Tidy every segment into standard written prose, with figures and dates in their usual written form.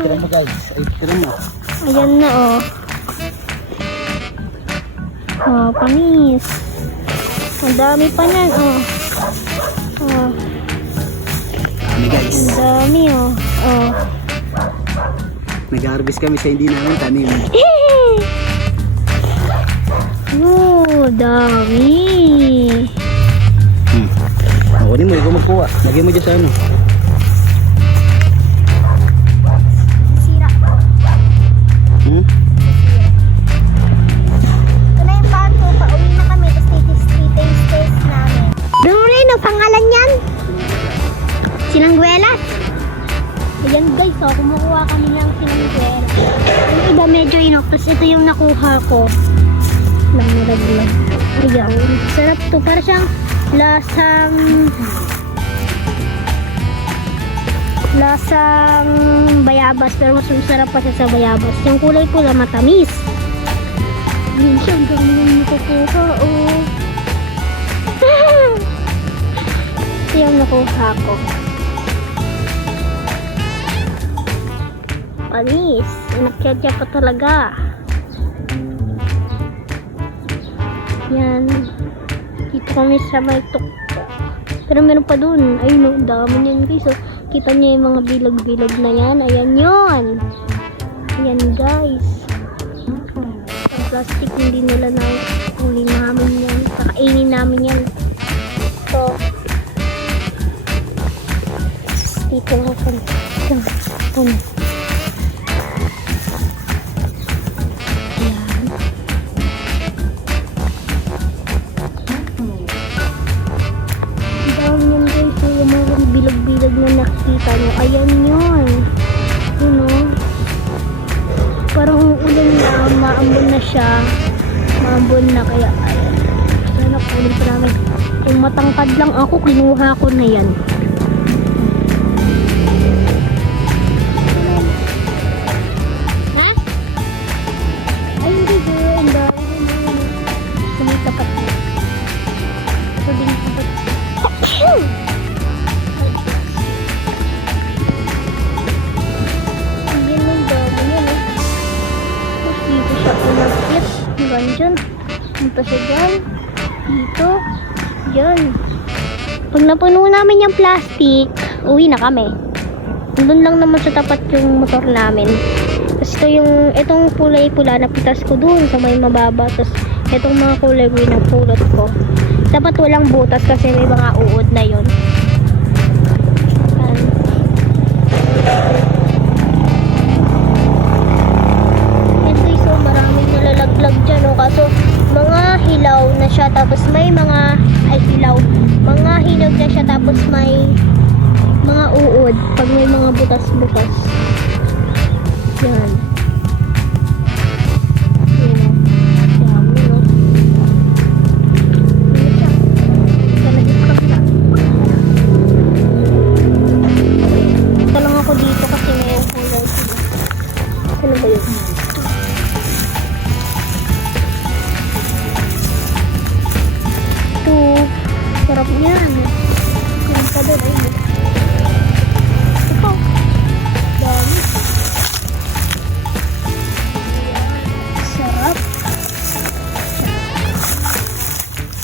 Tira mo guys. Ay, tira mo. Ayan na oh. Oh, panis. Ang dami pa niyan oh. Oh. Ano guys? Ang dami oh. Oh. Nag-harvest kami sa hindi namin tanim. Oh, dami. Kunin mo, ikaw magkuha. Lagyan mo dyan sa ano. Sira. Hmm? Ito na yung bahan ko. Pauwi na kami. Tapos taste namin. Doon rin, ang pangalan yan. Sinangguelas. Ayan guys, oh, kumukuha kami ng sinangguelas. Yung iba medyo inoktos. Ito yung nakuha ko. Lang nalaglag. Ayan, sarap to. Para siyang lasang bayabas, pero mas masarap pa siya sa bayabas. Yung kulay pula matamis. Yun siya, ang dami yung nakukuha oh. Ito yung nakuha ko. Panis, nakiyadya pa talaga. Yan. Dito kami sa may tuktok. Pero meron pa dun. Ayun o, dami niyan guys. So, kita niyo yung mga bilag-bilag na yan. Ayan yun. Ayan guys. Ang plastic hindi nila na uli namin yan. Kakainin namin yan. So, dito lang kami. Ito. Bilag-bilag na nakikita nyo. Ayan yun. Yun o. Parang uulan na. Maambon na siya. Maambon na. Kaya ayan. Sana kunin pa namin. Kung matangkad lang ako, kinuha ko na yan. Ha? Ay hindi girl. Ang dami na. Sumitapat na. Sabihin tapat. Dyan. Punta siya dyan. Dito. Dyan. Pag napuno namin yung plastic, uwi na kami. Doon lang naman sa tapat yung motor namin. Tapos ito yung, itong kulay pula, napitas ko doon sa may mababa. Tapos itong mga kulay green na pulot ko. Dapat walang butas kasi may mga uod na yun. Kaso mga hilaw na siya, tapos may mga mga hinog na siya, tapos may mga uod pag may mga butas-butas. Yan. Ito lang ako dito kasi may kulay. Ano ba yun? Sarap yan. Sarap ka doon. Ayun. Ito. Dami. Sarap.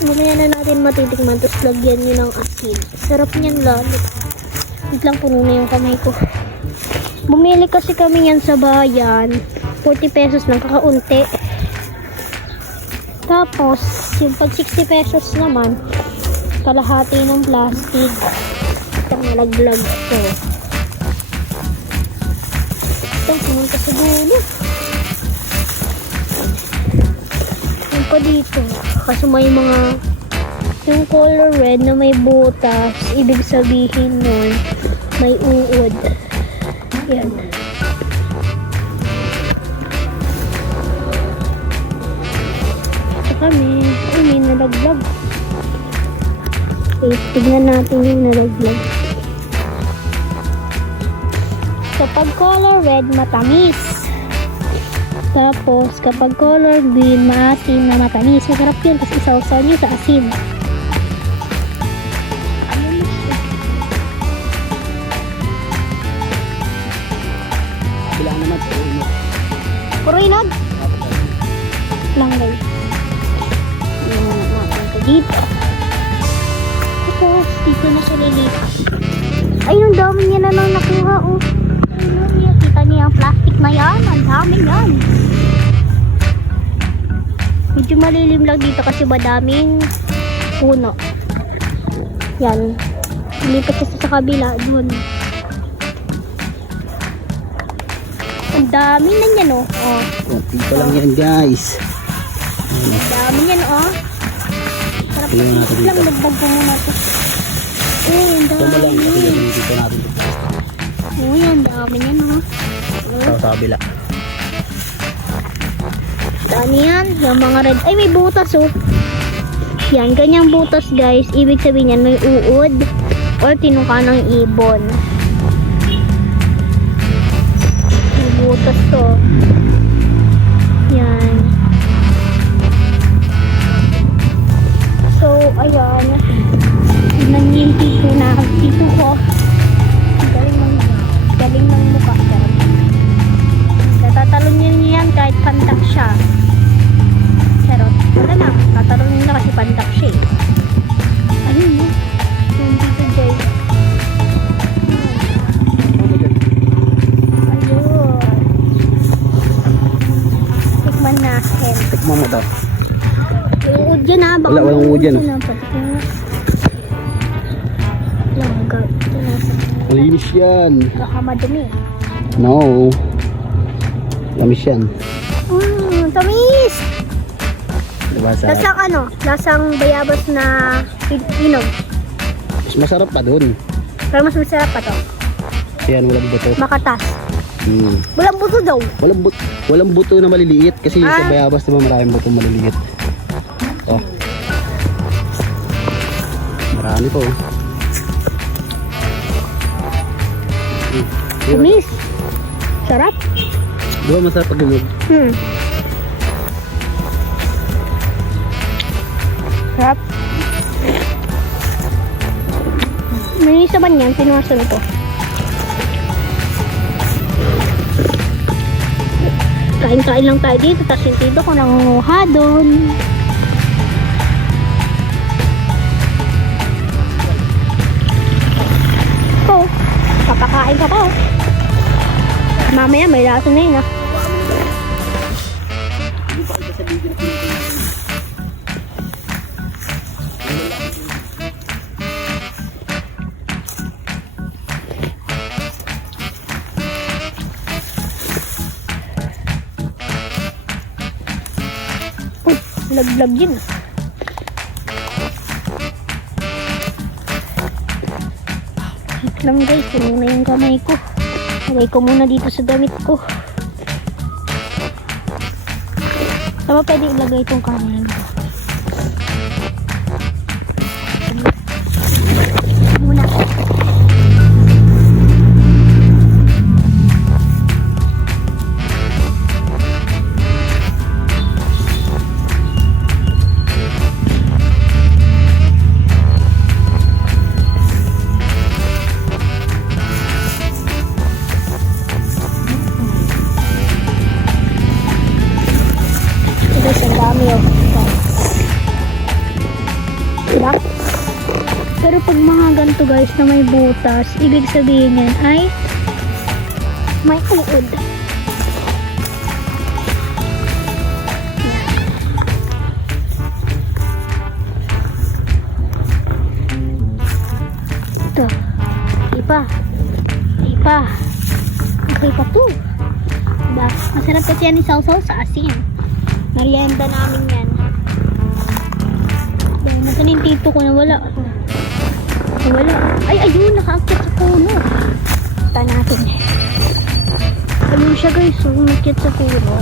Mamaya na natin matitikman. Tapos lagyan nyo ng asin. Sarap niyan lalo. Wait lang, puno na yung kamay ko. Bumili kasi kami yan sa bayan. 40 pesos lang, kakaunti. Tapos, yung pag 60 pesos naman, kalahati ng plastic. Itong nalaglag ito. Itong pumunta sa dulo. Yung pa dito. Kaso may mga, yung color red na may butas, ibig sabihin nun, may uod. Yan. Ito kami. Ay, may nalaglag. Okay, tignan natin yung nalaglag. Kapag color red, matamis. Tapos, kapag color green, maasim na matamis. Masarap yun. Tapos, isawsaw nyo sa asin. Ano naman, Puro inog. Lang guys. Ayan natin ito dito. Tapos, dito na siya lilipas. Ay, ang dami niya na lang nakuha, oh. Ayun, kita niya ang plastic na yan. Ang dami yan. Medyo malilim lang dito kasi madaming puno. Yan. Lipat siya sa kabila. Doon. Ang dami na yan, oh. Oh. konti pa lang yan guys. Ang dami yan, oh. Sarap Tingnan natin lang. dito. Dagdag ko muna ito. Eh, ang Ito mo lang, kasi dami. dito natin ito. Uy, ang dami yan, oh. Sa kabila. Dami yan. Yung mga red. Ay, may butas, oh. Yan, ganyang butas, guys. Ibig sabihin yan, may uod or tinuka ng ibon. May butas to. Yan. So, ayan. Tignan niyo yung tito na. Tito ko. Galing ng mukha. Tatalon niyo yan kahit pantak siya. Charot. Wala lang. Tatalon niyo na kasi pantak siya eh. Ayun yun. Yung dito Jay. Ayun. Tikman natin. Tikman mo daw. May uod dyan ha. Baka Wala, walang uod dyan. Langga. Malinis yan. Baka madumi. No. Lamis yan. Tamis! Diba sa... Lasang ano? Lasang bayabas na inog. Mas masarap pa dun. Pero mas masarap pa to. Yan, walang buto. Makatas. Hmm. Walang buto daw. Walang buto na maliliit. Kasi yung sa Ah. bayabas diba maraming buto maliliit. Oh. Marami po. Tamis. Sarap. Diba masarap pag lumog? Sarap. May isa ba niyan? Pinuwasan ito. Kain-kain lang tayo dito. Tapos yung tito ko nangunguha doon. Oh, papakain ka pa. Mamaya may laso na yun ah. Uy, laglag yun. Wait lang guys, yun na yung kamay ko. Lagay ko muna dito sa damit ko. Tama pwede ilagay itong kamay ko. Muna. Guys, ang dami oh. Lock. Pero pag mga ganito guys na may butas, ibig sabihin yan ay may uod. Ito. Ipa. Okay pa to. Diba? Masarap kasi yan isaw-saw sa asin. Merienda namin yan. Dahil nasan yung tito ko na wala. Wala. Ay, ayun, nakaakyat sa puno. Kita natin. Ayun siya guys, so umakyat sa puno.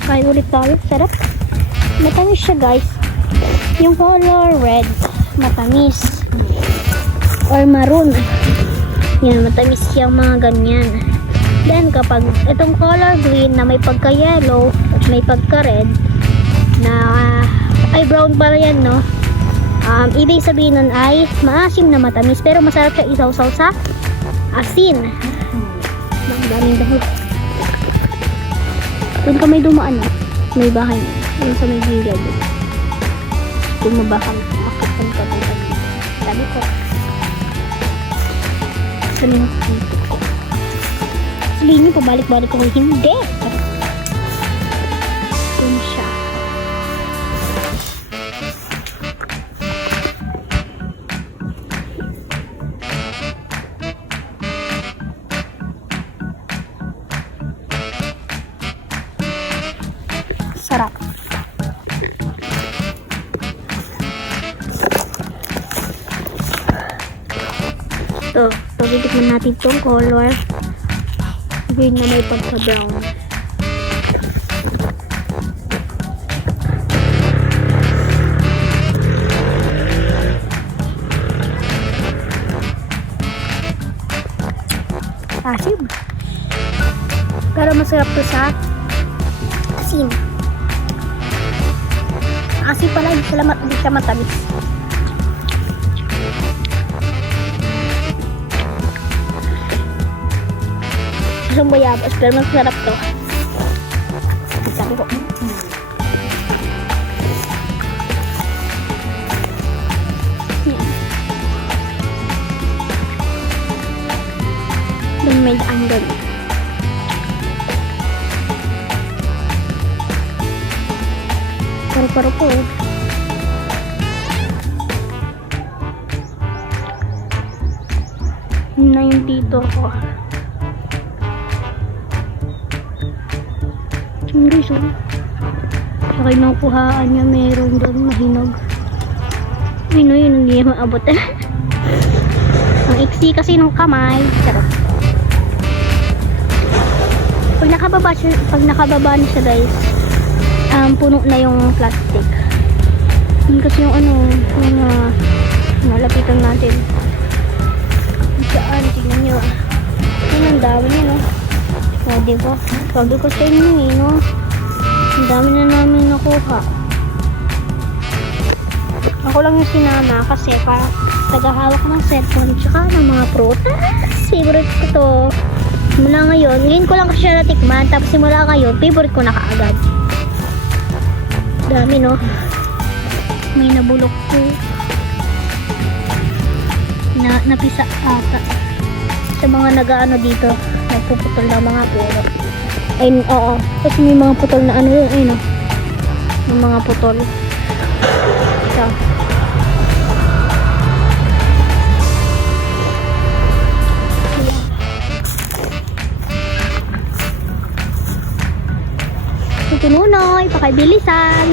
Kain ulit tayo, sarap. Matamis siya guys. Yung color red, matamis. Or maroon. Yan, matamis yung mga ganyan. Then, kapag itong color green na may pagka-yellow at may pagka-red na ay brown para yan, no? Ibig sabihin nun ay maasim na matamis pero masarap siya isaw-saw sa Asin. Ang daming dahon. Doon ka may dumaan na. May bahay na. Doon sa may gilid. Tumabakang makitan ka doon. Sabi ko. Sabi ko. Sabihin niyo, pabalik-balik ko. Hindi. Doon siya. Sarap. Ito, titikman natin itong color. Green na may pagka-brown. Asim. Pero masarap to sa asin. Asin pala, hindi siya matamis. Isang bayabas, pero masarap to. Sabi ko. Doon may daan doon. Paru-paru po. Yun na yung dito ko. Yun guys, oh. Saka yung nakuhaan niya, meron doon mahinog. Yun, hindi niya maabot. Ang iksi kasi ng kamay. Sarap. Pag nakababa na siya guys, puno na yung plastic. Yun kasi yung nalapitan natin. Saan? Tingnan nyo. Yun, ang dami niya, no? O, diba? Sabi ko sa inyo, no? Ang dami na namin nakuha. Ako lang yung sinama kasi para tagahawak ng cellphone tsaka ng mga prutas. Favorite ko to. Simula ngayon ko lang kasi siya natikman. Tapos simula ngayon, favorite ko na kaagad. Dami, no? May nabulok ko. Napisa ata. Sa mga nag-ano dito, nagpuputol ng mga puro. Ay, oo. Tapos may mga putol na ano yun, ayun, no? Yung mga putol. Ito. Ito nunoy, pakibilisan.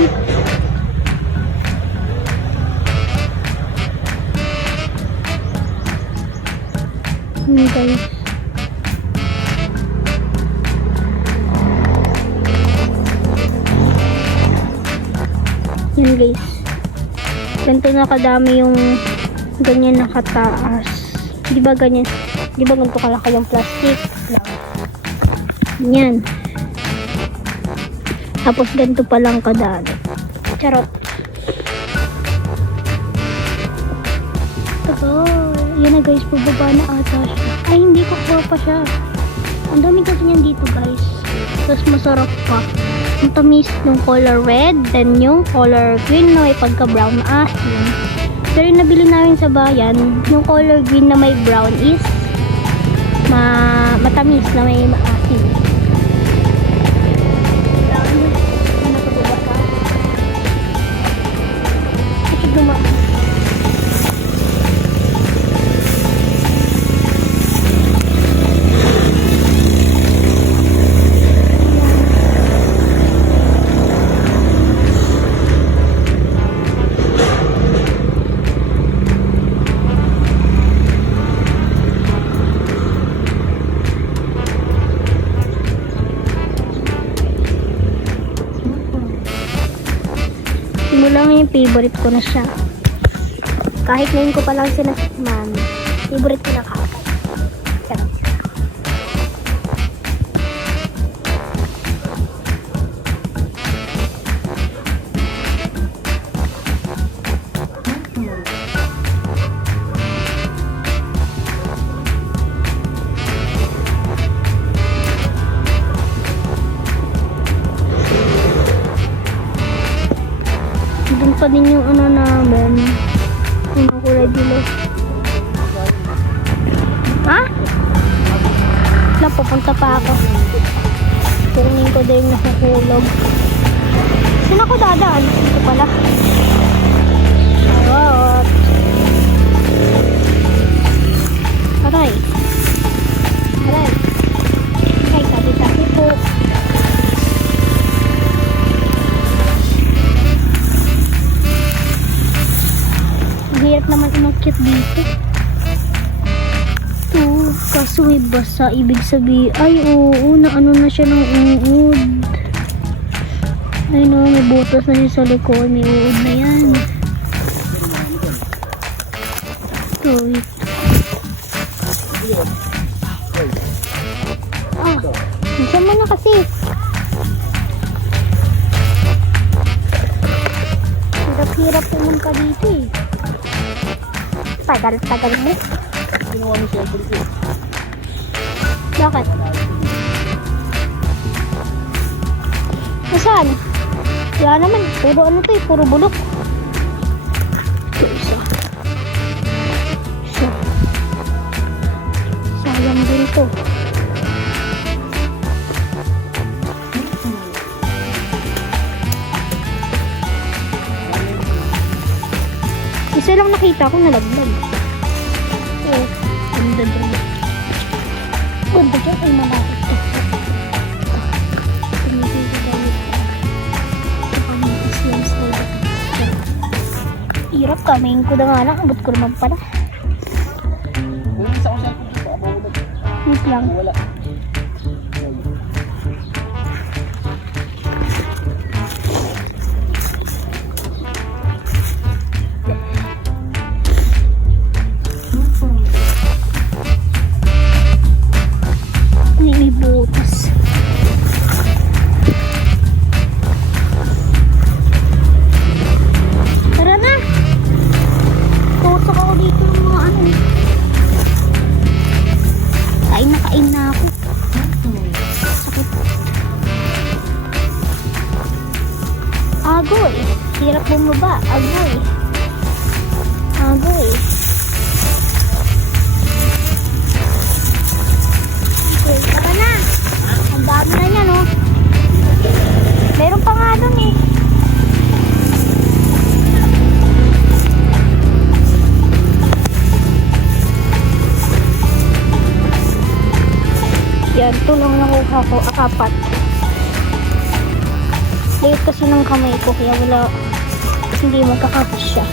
Guys. Yan guys. Ganito na kadami yung ganyan na kataas. Di ba ganyan? Di ba ganito kalaki yung plastic? Yan. Tapos ganito pa lang kadami. Charot. Yan na guys, pababa na ata siya. Ay, hindi ko pa siya. Ang dami kasi niyan dito guys. Tapos masarap pa. Ang tamis ng color red, then yung color green na may pagka-brown na asin. Pero yung nabili namin sa bayan, yung color green na may brown is matamis na may maasin. Ano ko ba ka? Kasi dumaan. Simula ngayon, favorite ko na siya. Kahit ngayon ko pa lang sinasikman, favorite ko na kaagad. Sarap. pa din yung ano namin. Yung kulay dilaw. Ha? Wala, pupunta pa ako. Kunin ko din yung nakukulog. Saan ako dadaan? Dito pala. Awat. Aray. Aray. Ay, tabi-tabi po. Ang hirap naman umakyat dito. Ito, kaso may basa. Ibig sabihin, ay oo, na ano na siya ng uod. Ay no, may butas na siya sa likod. May uod na yan. Ito, wait. Ah, saan mo na kasi? Hirap-hirap pumunta dito eh. Tagal-tagal mo. Ginawa mo siya po dito. Bakit? Nasaan? Wala naman. Puro ano to eh. Puro bulok. Ito isa. Isa. Sayang din to. Isa lang nakita ko nalaglag. Oh, ganda dyan. Ganda dyan. Ay, malapit to. Hirap, kamain ko na nga lang. Abot ko naman pala. Kung isa ko siya po dito, abawag. Wait lang. Wala. May butas. Tara na. Tusok ako dito ng mga ano. Kain na ako. Sakit. Agoy. Hirap bumaba. Agoy. Agoy. Okay, tara na. Ang dami na niya, no? Meron pa nga dun eh. Yan, tulong nakuha ko. Apat. Late kasi ng kamay ko, kaya wala, hindi magkakapos siya.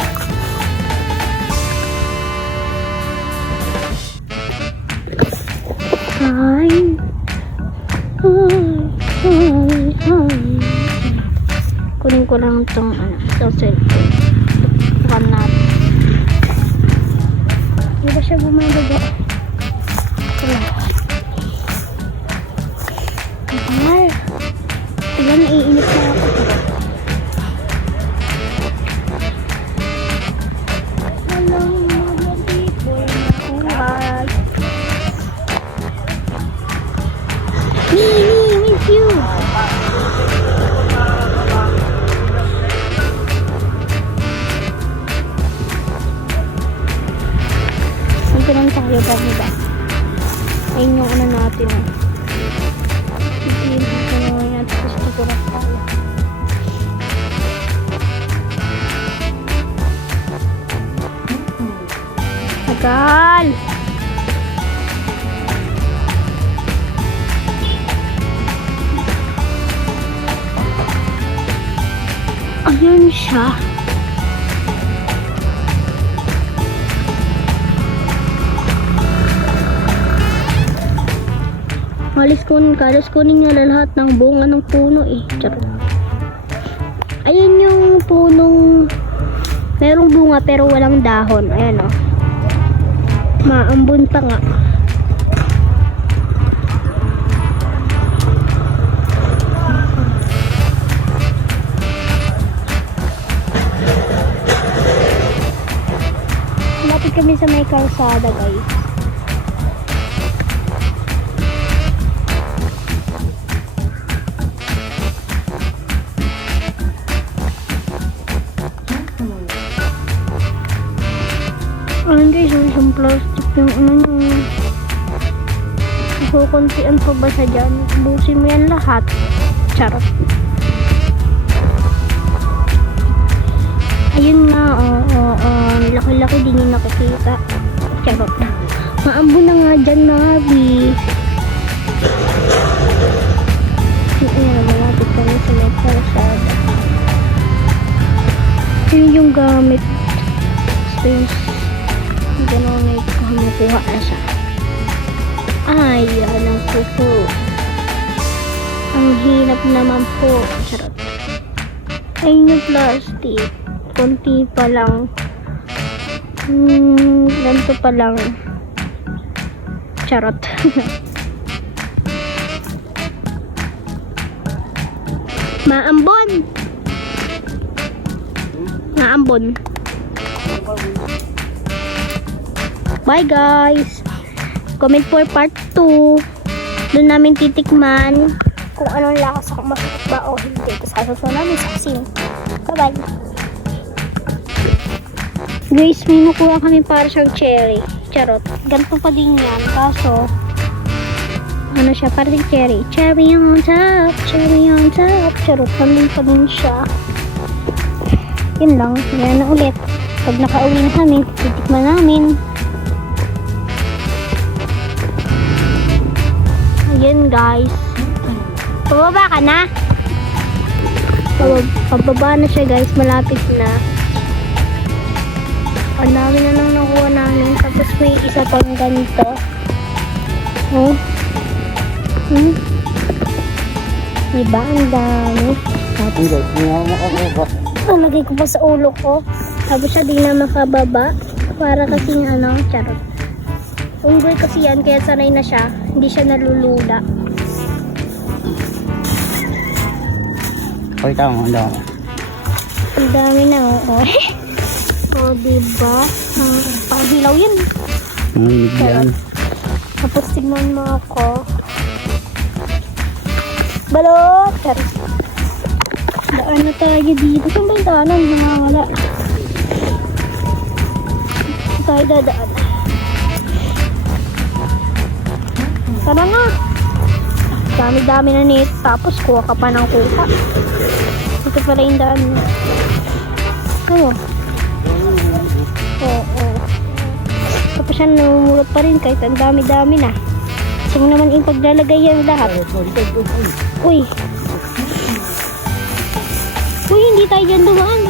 Hi. Kunin ko lang itong cellphone. Bukan natin. Hindi ba siya bumababa? Wala. Mahal. Ilan naiinip na ako. Hello, mga people. Alright. Me, miss you. Ito lang tayo ba nila? Ayun yung ano natin eh. Hindi ko yan. Tapos dito lang tayo. Tagal! Ayan siya. Kalos kunin nyo lahat ng bunga ng puno eh. Charot. Ayun yung punong merong bunga pero walang dahon. Ayan o. Maambun pa nga. Malapit kami sa may kalsada, guys. Ayun guys, yung plastic yung ano yung kukuntian pa ba sa dyan? Ubusin mo yan lahat. Charot. Ayun nga, laki-laki din yung nakikita. Charot. Maambo na nga dyan mga bi. Ayan, malapit kami sa may kalsada. Yun yung gamit. Space. Gano'n may kumukuha na siya. Ay, yan ang pupo. Ang hinap naman po. Charot. Ayun yung plastic. Konti pa lang. Ganito pa lang. Charot. Maambon. Maambon. Bye guys. Comment for part 2. Doon namin titikman kung anong lakas ako masakit ba o hindi. Tapos kasusunod namin saksing. Bye bye. Guys, may makuha kami para siyang cherry. Charot. Ganito pa din yan. Kaso, ano siya, parang cherry. Cherry on top. Cherry on top. Charot. Kambing pa din siya. Yun lang. Yan na ulit. Pag nakauwi na kami, titikman namin. Ayan guys. Pababa ka na? Pababa na siya guys. Malapit na. Ang dami na nang nakuha namin. Tapos may isa pang ganito. Oh. Diba? Ang dami. Tapos, lagay ko pa sa ulo ko. Tapos siya di na makababa. Para kasing ano, charot. Unggoy kasi yan, kaya sanay na siya. Hindi siya nalulula. Pakita mo, ang dami. Ang dami na, oo. O, diba? Panghilaw yan. Yan. Tapos tignan mo ako. Balot! Charot. Daan na tayo dito. Saan ba yung daanan? Wala. Tayo dadaan. Tara na. Dami-dami na nito. Tapos kuha ka pa ng kuha. Ito pala yung daan. Ano? Oo. Tapos yan, namumulot pa rin kahit ang dami-dami na. Sino naman yung paglalagay yan lahat? Uy. Uy, hindi tayo dyan dumaan.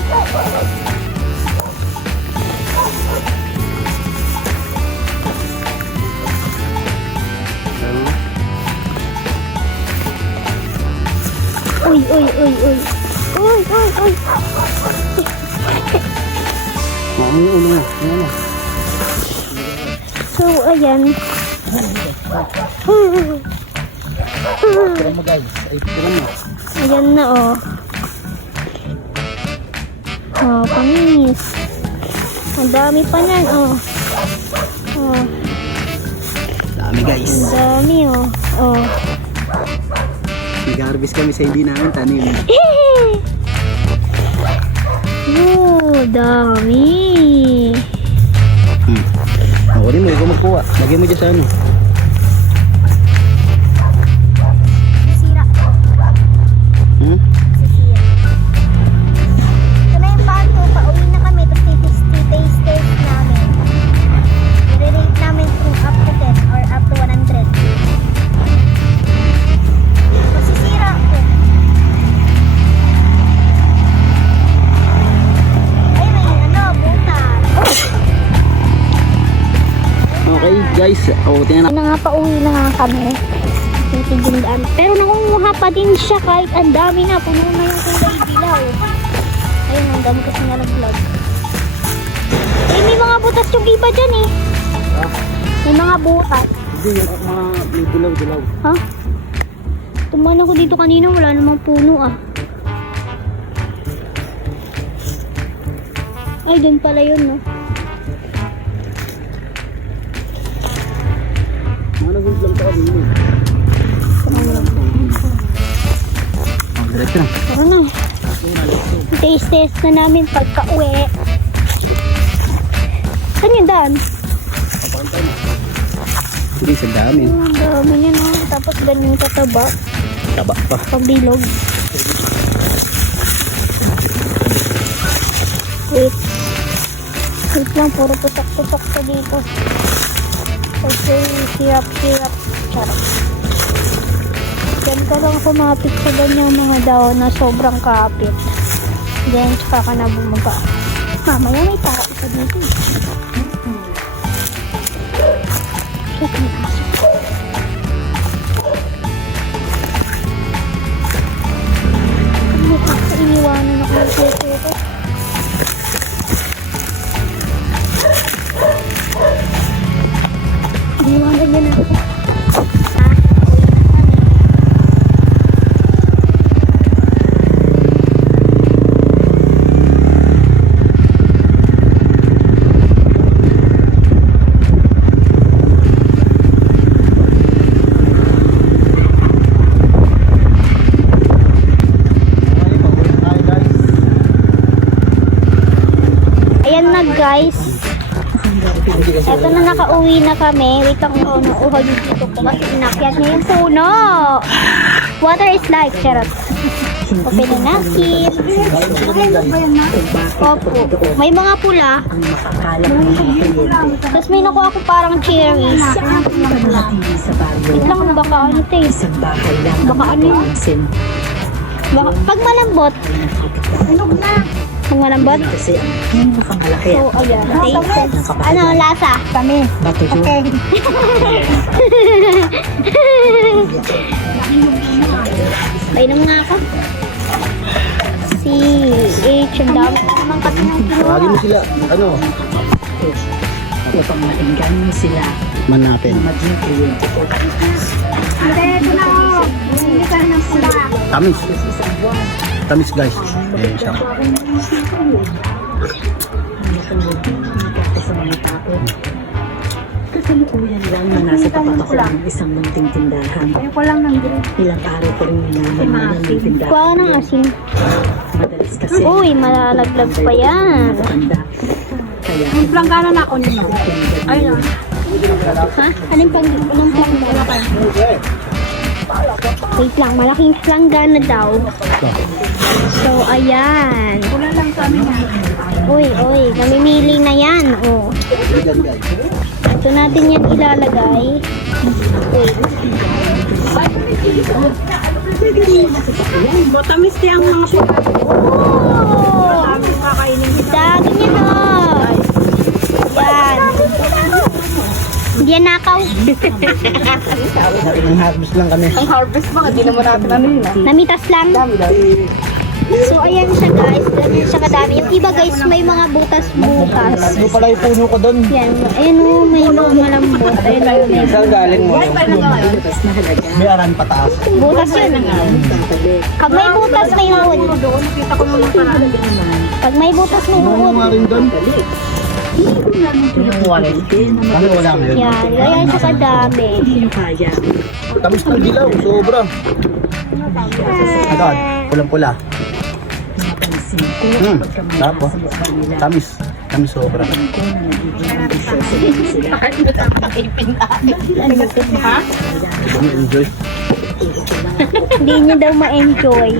Uy. Maamay ulo mo. Ano? So, ayan. Tira mo guys. Ay, tira mo. Ayan na, oh. Oh, panis. Ang dami pa yan, oh. Oh, Dami guys. ang dami, oh. Oh. Nag-harvest kami sa hindi namin tanim. Oh, dami. Ako rin mo, ikaw magkuha. Lagyan mo dyan sa ano. Sira. Sisira. Ito na yung bago. Pauwi na kami. Tapos taste namin. I-rate namin kung up to 10 or up to 100. Masisira ko. Ay, may ano, butas. Okay guys. Tingnan Na nga, pauwi na nga kami. Titigildaan. Pero nakunguha pa din siya kahit ang dami na. Puno na yung kulay dilaw. Ayun, ang dami kasi nga nag-vlog. Eh, may mga butas yung iba dyan eh. May mga butas. Hindi, yung mga may dilaw-dilaw. Ha? Tumaan ako dito kanina, wala namang puno ah. Ay, dun pala yun no. Mga nag-vlog lang pa kami yun. Diretso na. Tara na. Taste na namin pagka-uwi. Saan yung daan? Hindi sa dami. Ang dami niya no. Tapos ganyan kataba. Taba pa. Pabilog. Wait. Wait lang, puro putok-putok sa dito. Okay, sirap-sirap. Charot. Diyan ka lang kumapit sa ganyang mga daon na sobrang kapit. Then, tsaka ka na bumaba. Mamaya may tao pa dito. Shit, may aso. Iniwanan ako ng sito ito. Iniwanan niya na ako. Ayan na guys. Eto na, nakauwi na kami. Wait lang kung nauuhaw yung dito ko kasi inakyat niya yung puno. Water is life, charot. Open na natin. Opo. May mga pula. Tapos may nakuha ko parang cherries. Wait lang, baka ano ito eh. Baka ano yun. Pag malambot. Pag malambot. So, ayan. Taste. Ano, lasa? Kami. Okay. Painom nga ako. Si H. Ang dami naman kasi ng Lagi mo sila, ano, upang mainggan mo sila manapin. na maging kliyente ko. Ito na ako. Hindi ka ng pula. Tamis. Tamis guys. Ayan siya. Sa mga tao. Kasalukuyan lang na nasa tapat ako ng isang munting tindahan. Ayoko lang ng green. Ilang araw ko rin nalaman na ng may tindahan. Kuha ng asin. Madalas kasi. Uy, malalaglag pa yan. Matanda. Kaya Yung planggana na ako nito. Ayun. Ha? Anong planggana? Wait lang, malaking planggana daw. So, ayan. Wala lang kami na. Uy, namimili na yan. Oh. Ito natin yan ilalagay. Wait. Botamis ang mga po. Oh! Dami niya no. Yan. Hindi yan nakaw. Ang harvest lang kami. Ang harvest ba? Hindi naman natin ano yun. Namitas lang. So, ayan siya guys. Ganyan siya kadami. Yung iba guys, may mga butas-butas. Ano pala yung puno ko doon? Yan. Ayan o, may mga malambot. Ayan o, may Saan galing mo? ilabas na halaga. May aran pataas. butas yun. Pag may butas, may uod. Nakita ko nung nakaraan. Pag may butas, may Ano uod. nga rin doon? Yung wallet din na Ano wala mo yun? Yan. Ganyan siya kadami. hindi kaya. Tamis ng dilaw, sobra. Agad, pulang-pula. Napansin ko Hmm, kapag kami tapos? nasa mukha nila. Tamis. Tamis sobra. Ko na nagiging ambisyoso din sila. Enjoy. Hindi niya daw ma-enjoy.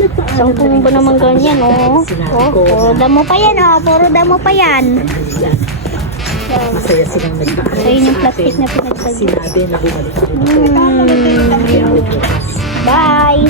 Isang tumbo naman ganyan, oh. Oh, puro damo pa yan, oh. Puro damo pa yan. Yan. Masaya silang nagpaalam Ayun yung sa plastic akin. na pinagsagin. Sinabi na bumalik ako. Bye!